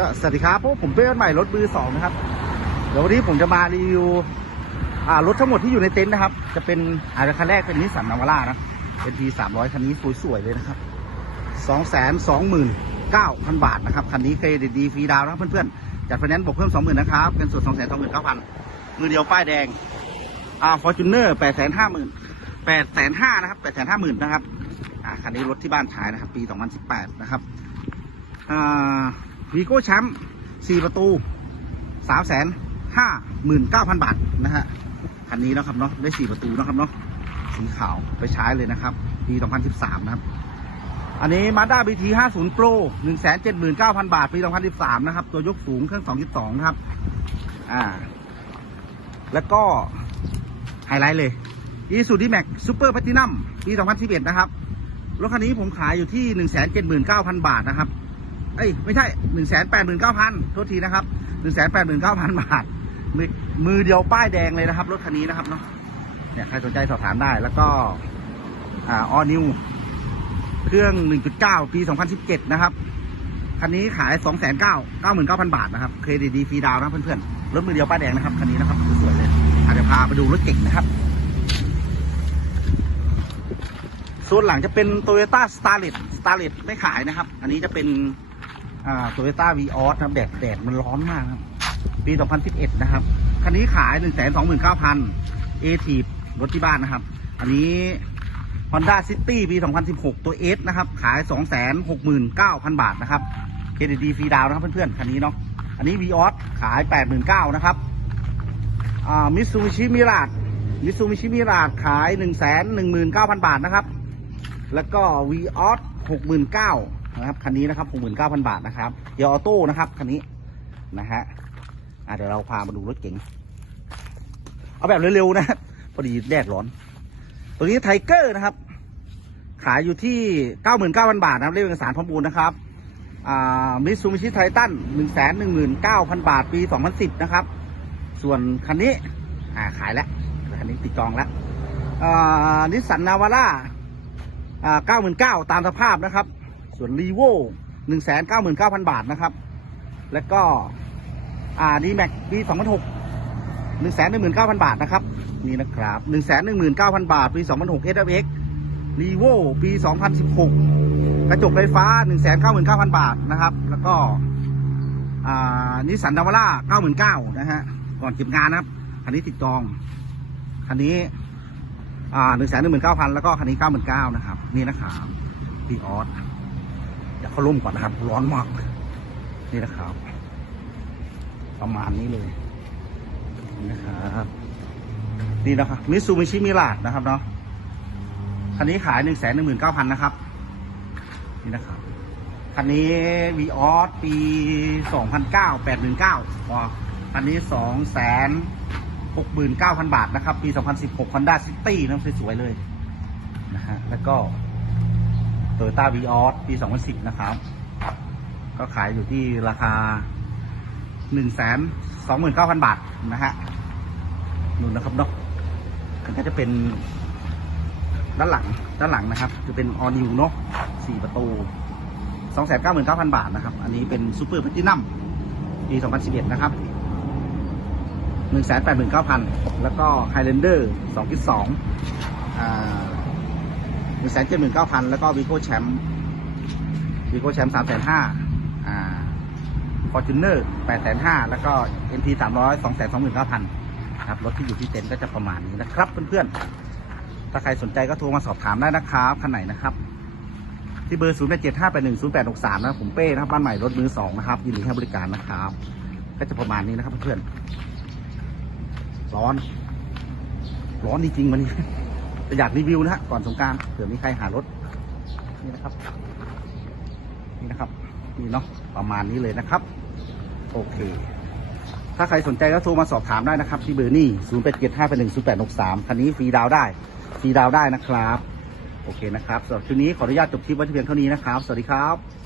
ก็สวัสดีครับพวกผมเพื่อนใหม่รถมือสองนะครับ เดี๋ยววันนี้ผมจะมารีวิวรถทั้งหมดที่อยู่ในเต็นท์นะครับ จะเป็นอาจจะคันแรกเป็นนิสสันนาวาร่านะ เป็นทีสามร้อยคันนี้สวยๆเลยนะครับสองแสนสองหมื่นเก้าพันบาทนะครับ คันนี้เครดิตดีฟรีดาวนะเพื่อนๆ จัดไฟแนนซ์บวกเพิ่มสองหมื่นนะครับ เป็นส่วนสองแสนสองหมื่นเก้าพันมือเดียวป้ายแดงอ่าฟอร์จูเนอร์แปดแสนห้าหมื่นแปดแสนห้านะครับแปดแสนห้าหมื่นนะครับอ่าคันนี้รถที่บ้านขายนะครับ ปีสองพันสิบแปดนะครับอ่า วีโก้แชมป์สี่ประตูสามแสนห้าหมื่นเก้าพันบาทนะฮะคันนี้นะครับเนาะได้สี่ประตูนะครับเนาะสีขาวไปใช้เลยนะครับปี2013นะครับ อันนี้ Mazda BT 50 Pro 179,000บาท ปี2013นะครับ ตัวยกสูงเครื่อง2.2นะครับ อ่า แล้วก็ไฮไลท์เลย Isuzu D-Max Super Platinum ปี2011นะครับรถคันนี้ผมขายอยู่ที่179,000บาทนะครับ เอ้ยไม่ใช่หนึ่งแสนแปดหมื่นเก้าพันโทษทีนะครับหนึ่งแสนแปดหมื่นเก้าพันบาทมือมือเดียวป้ายแดงเลยนะครับ รถคันนี้นะครับเนาะเนี่ยใครสนใจสอบถามได้แล้วก็อ่าออนิวเครื่องหนึ่งจุดเก้าปีสองพันสิบเจ็ดนะครับ คันนี้ขายสองแสนเก้าเก้าหมื่นเก้าพันบาทนะครับ เครดิตดีฟรีดาวน์นะเพื่อนๆ รถมือเดียวป้ายแดงนะครับ คันนี้นะครับ สวยๆเลยอะเดี๋ยวพาไปดูรถเก่งนะครับโซนหลังจะเป็น Toyota Starlet Starlet ไม่ขายนะครับ อันนี้จะเป็น อ่าโตโยต้าวีออสนะครับแดดแดดมันร้อนมากครับปี 2011 นะครับ คันนี้ขาย 129,000เอทีรถที่บ้านนะครับ อันนี้ Honda City ปี 2016 ตัว S นะครับ ขาย 269,000 บาทนะครับเครดิตดีฟรีดาวน์นะครับเพื่อนๆ คันนี้เนาะ อันนี้ v ีออสขาย 89,000นะครับ อ่า มิตซูบิชิมิราดมิตซูบิชิมิราดขาย 119,000 บาทนะครับ แล้วก็ v ีออส69,000 นะครับคันนี้นะครับ69,000บาทนะครับเกียร์ออโต้นะครับคันนี้นะฮะเดี๋ยวเราพามาดูรถเก๋งเอาแบบเร็วๆนะพอดีแดดร้อน ตัวนี้ไทเกอร์นะครับ ขายอยู่ที่99,000บาทนะครับเรียกเอกสารพร้อมบูรณ์นะครับอ่ามิซูมิชิไททัน119,000บาทปี2010นะครับ ส่วนคันนี้อ่าขายแล้วคันนี้ติดจองแล้วอ่านิสสันนาวาร่าอ่า99,000ตามสภาพนะครับ ส่วนรีโว199,000บาทนะครับ แล้วก็ อ่าดีแม็กปี2006 119,000บาทนะครับ นี่นะครับ119,000บาท ปี2006 SFX รีโวปี2016กระจกไฟฟ้า199,000บาทนะครับ แล้วก็นิสสันนาวาร่า99,000นะฮะ ก่อนเก็บงานนะครับ คันนี้ติดจอง คันนี้อ่า119,000แล้วก็คันนี้99,000นะครับ นี่นะครับพีออส เดี๋ยวเขาล่มก่อนนะครับ ร้อนมาก นี่นะครับ ประมาณนี้เลยนะครับนี่นะครับมิซูมิชิมิลาดนะครับเนาะคันนี้ขายหนึ่งแสนหนึ่งหมื่นเก้าพันนะครับ นี่นะครับคันนี้วีออสปีสองพันเก้าแปดหนึ่งเก้าพอคันนี้สองแสนหกหมื่นเก้าพันบาทนะครับ ปีสองพันสิบหกคอนด้าซิตี้น้ำสวยๆเลยนะฮะแล้วก็ โตยต้าวีออสปี 2010 นะครับ ก็ขายอยู่ที่ราคา 129,000 บาทนะฮะนู่นนะครับเนาะมันก็จะเป็นด้านหลังด้านหลังนะครับ จะเป็นออนิวเนาะ4ประตู299,000บาทนะครับ อันนี้เป็นซูเปอร์พลตินัมปี2011นะครับ189,000แล้วก็ไฮเลนเดอร์2.2อ่า หนึ่งแสนเจ็ดหมื่นเก้าพันแล้วก็วีโก้แชมป์วีโก้แชมป์สามแสนห้าอ่าฟอร์จูเนอร์แปดแสนห้าแล้วก็เอ็นทีสามร้อยสองแสนสองหมื่นเก้าพันครับรถที่อยู่ที่เต็นท์ก็จะประมาณนี้นะครับเพื่อนๆ ถ้าใครสนใจก็โทรมาสอบถามได้นะครับคันไหนนะครับ ที่เบอร์ศูนย์แปดเจ็ดห้าแปดหนึ่งศูนย์แปดหกสามนะผมเป้นะครับบ้านใหม่รถมือสองนะครับยินดีให้บริการนะครับ ก็จะประมาณนี้นะครับเพื่อนๆร้อน ร้อนจริงๆวันนี้ อยากรีวิวนะฮะก่อนสงการเผื่อมีใครหารถนี่นะครับ นี่นะครับนี่เนาะประมาณนี้เลยนะครับ โอเค ถ้าใครสนใจก็โทรมาสอบถามได้นะครับ ที่เบอร์นี่ศูนย์แปดเจ็ดห้าแปดหนึ่งศูนย์แปดหกสามคันนี้ฟรีดาวได้ฟรีดาวได้นะครับ โอเคนะครับสำหรับชุนนี้ขออนุญาตจบคลิปไว้ที่เพียงเท่านี้นะครับ สวัสดีครับ